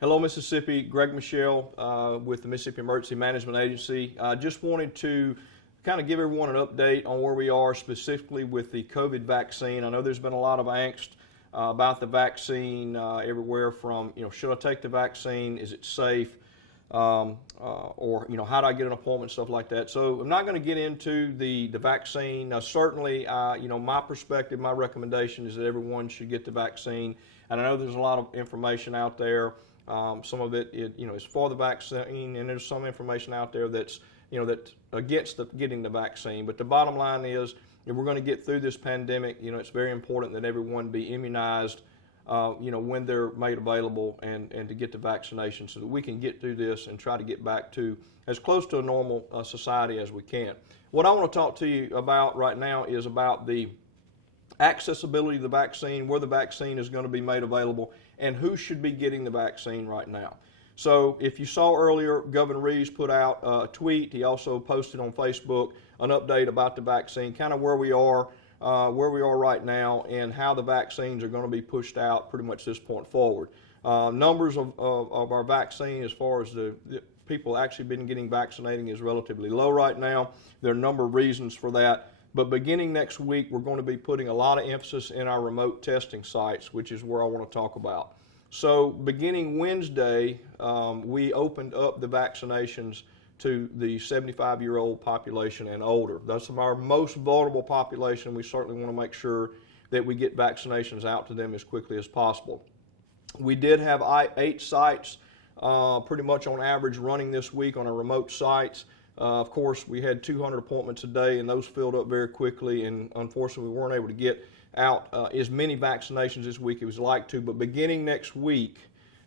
Hello, Mississippi. Greg Michelle with the Mississippi Emergency Management Agency. I just wanted to kind of give everyone an update on where we are specifically with the COVID vaccine. I know there's been a lot of angst about the vaccine everywhere from, should I take the vaccine? Is it safe? Or, how do I get an appointment, stuff like that. So I'm not going to get into the vaccine. Certainly, my perspective, my recommendation is that everyone should get the vaccine. And I know there's a lot of information out there. Some of it, is for the vaccine, and there's some information out there that's, that's against getting the vaccine. But the bottom line is, if we're going to get through this pandemic, it's very important that everyone be immunized, when they're made available, and to get the vaccination so that we can get through this and try to get back to as close to a normal society as we can. What I want to talk to you about right now is about the accessibility of the vaccine, where the vaccine is going to be made available, and who should be getting the vaccine right now. So if you saw earlier, Governor Reeves put out a tweet. He also posted on Facebook an update about the vaccine, kind of where we are right now, and how the vaccines are going to be pushed out pretty much this point forward. Numbers of our vaccine, as far as the people actually been getting vaccinating, is relatively low right now. There are a number of reasons for that. But beginning next week, we're going to be putting a lot of emphasis in our remote testing sites, which is where I want to talk about. So beginning Wednesday, we opened up the vaccinations to the 75-year-old population and older. That's our most vulnerable population. We certainly want to make sure that we get vaccinations out to them as quickly as possible. We did have 8 sites pretty much on average running this week on our remote sites. Of course, we had 200 appointments a day, and those filled up very quickly, and unfortunately we weren't able to get out as many vaccinations this week as we'd like to. But beginning next week,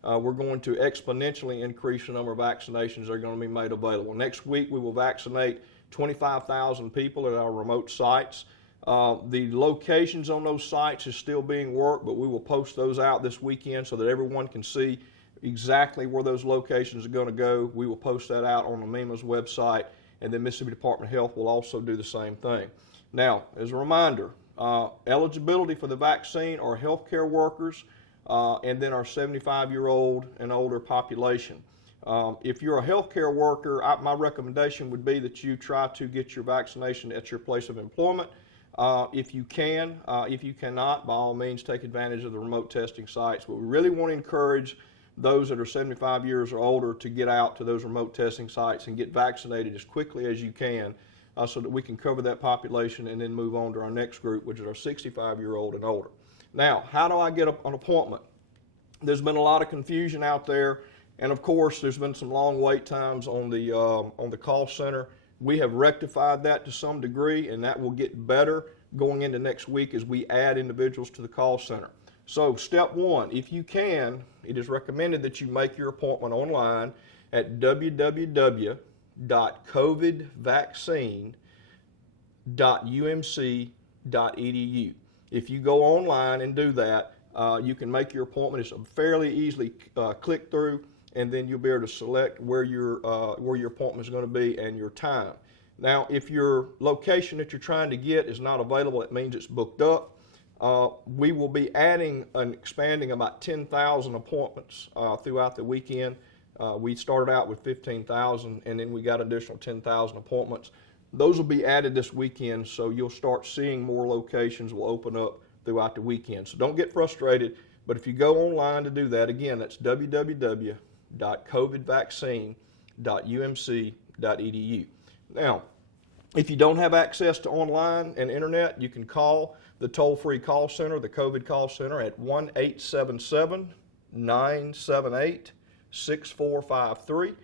we're going to exponentially increase the number of vaccinations that are going to be made available. Next week, we will vaccinate 25,000 people at our remote sites. The locations on those sites is still being worked, but we will post those out this weekend so that everyone can see exactly where those locations are going to go. We will post that out on the MEMA's website, and then Mississippi Department of Health will also do the same thing. Now, as a reminder, eligibility for the vaccine are healthcare workers and then our 75-year-old and older population. If you're a healthcare worker, my recommendation would be that you try to get your vaccination at your place of employment. If you can. If you cannot, by all means, take advantage of the remote testing sites. But we really want to encourage those that are 75 years or older to get out to those remote testing sites and get vaccinated as quickly as you can so that we can cover that population and then move on to our next group, which is our 65-year-old and older. Now, how do I get an appointment? There's been a lot of confusion out there, and of course there's been some long wait times on the call center. We have rectified that to some degree, and that will get better going into next week as we add individuals to the call center. So step one, if you can, it is recommended that you make your appointment online at www.covidvaccine.umc.edu. If you go online and do that, you can make your appointment. It's a fairly easily click through, and then you'll be able to select where your appointment is going to be and your time. Now, if your location that you're trying to get is not available, it means it's booked up. We will be adding and expanding about 10,000 appointments throughout the weekend. We started out with 15,000, and then we got additional 10,000 appointments. Those will be added this weekend, so you'll start seeing more locations will open up throughout the weekend. So don't get frustrated, but if you go online to do that, again, that's www.covidvaccine.umc.edu. Now, if you don't have access to online and internet, you can call the toll-free call center, the COVID call center, at 1-877-978-6453.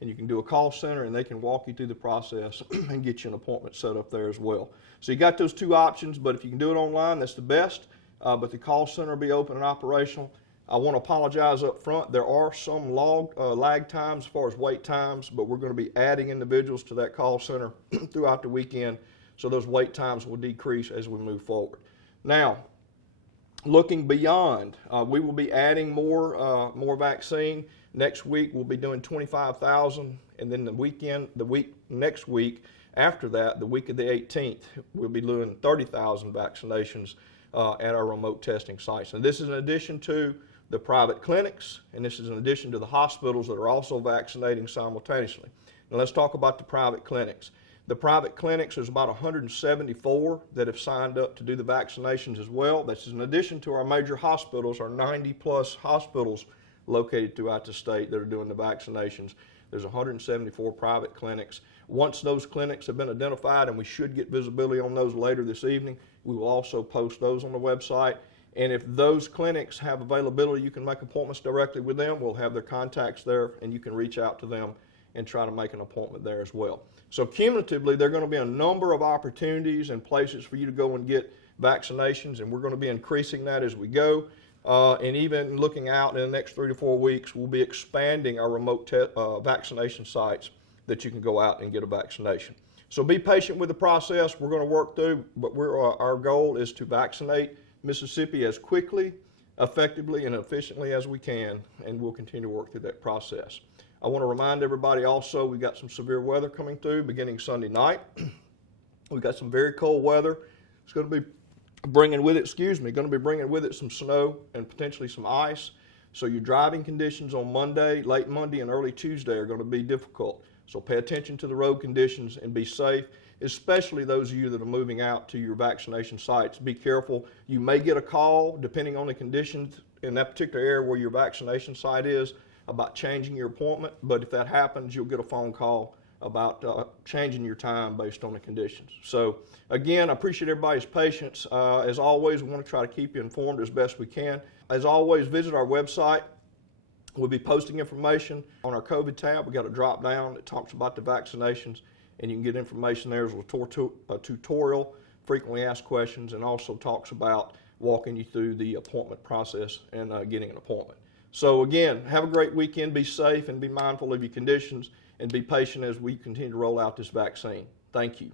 And you can do a call center, and they can walk you through the process and get you an appointment set up there as well. So you got those two options, but if you can do it online, that's the best. But the call center will be open and operational. I want to apologize up front. There are some lag times as far as wait times, but we're going to be adding individuals to that call center throughout the weekend, so those wait times will decrease as we move forward. Now, looking beyond, we will be adding more vaccine. Next week we'll be doing 25,000, and then next week after that, the week of the 18th, we'll be doing 30,000 vaccinations at our remote testing sites. And this is in addition to the private clinics, and this is in addition to the hospitals that are also vaccinating simultaneously. Now let's talk about the private clinics. The private clinics, there's about 174 that have signed up to do the vaccinations as well. This is in addition to our major hospitals, our 90+ hospitals located throughout the state that are doing the vaccinations. There's 174 private clinics. Once those clinics have been identified, and we should get visibility on those later this evening, we will also post those on the website. And if those clinics have availability, you can make appointments directly with them. We'll have their contacts there, and you can reach out to them and try to make an appointment there as well. So cumulatively, there are going to be a number of opportunities and places for you to go and get vaccinations, and we're going to be increasing that as we go. And even looking out in the next 3 to 4 weeks, we'll be expanding our remote vaccination sites that you can go out and get a vaccination. So be patient with the process. We're going to work through, but our goal is to vaccinate Mississippi as quickly, effectively, and efficiently as we can, and we'll continue to work through that process. I want to remind everybody also, we've got some severe weather coming through beginning Sunday night. We've got some very cold weather. It's going to be bringing with it, some snow and potentially some ice. So your driving conditions on Monday, late Monday, and early Tuesday are going to be difficult. So pay attention to the road conditions and be safe, especially those of you that are moving out to your vaccination sites. Be careful. You may get a call, depending on the conditions in that particular area where your vaccination site is, about changing your appointment. But if that happens, you'll get a phone call about changing your time based on the conditions. So again, I appreciate everybody's patience. As always, we want to try to keep you informed as best we can. As always, visit our website. We'll be posting information on our COVID tab. We got a drop down that talks about the vaccinations, and you can get information there. There's a tutorial, frequently asked questions, and also talks about walking you through the appointment process and getting an appointment. So again, have a great weekend. Be safe and be mindful of your conditions, and be patient as we continue to roll out this vaccine. Thank you.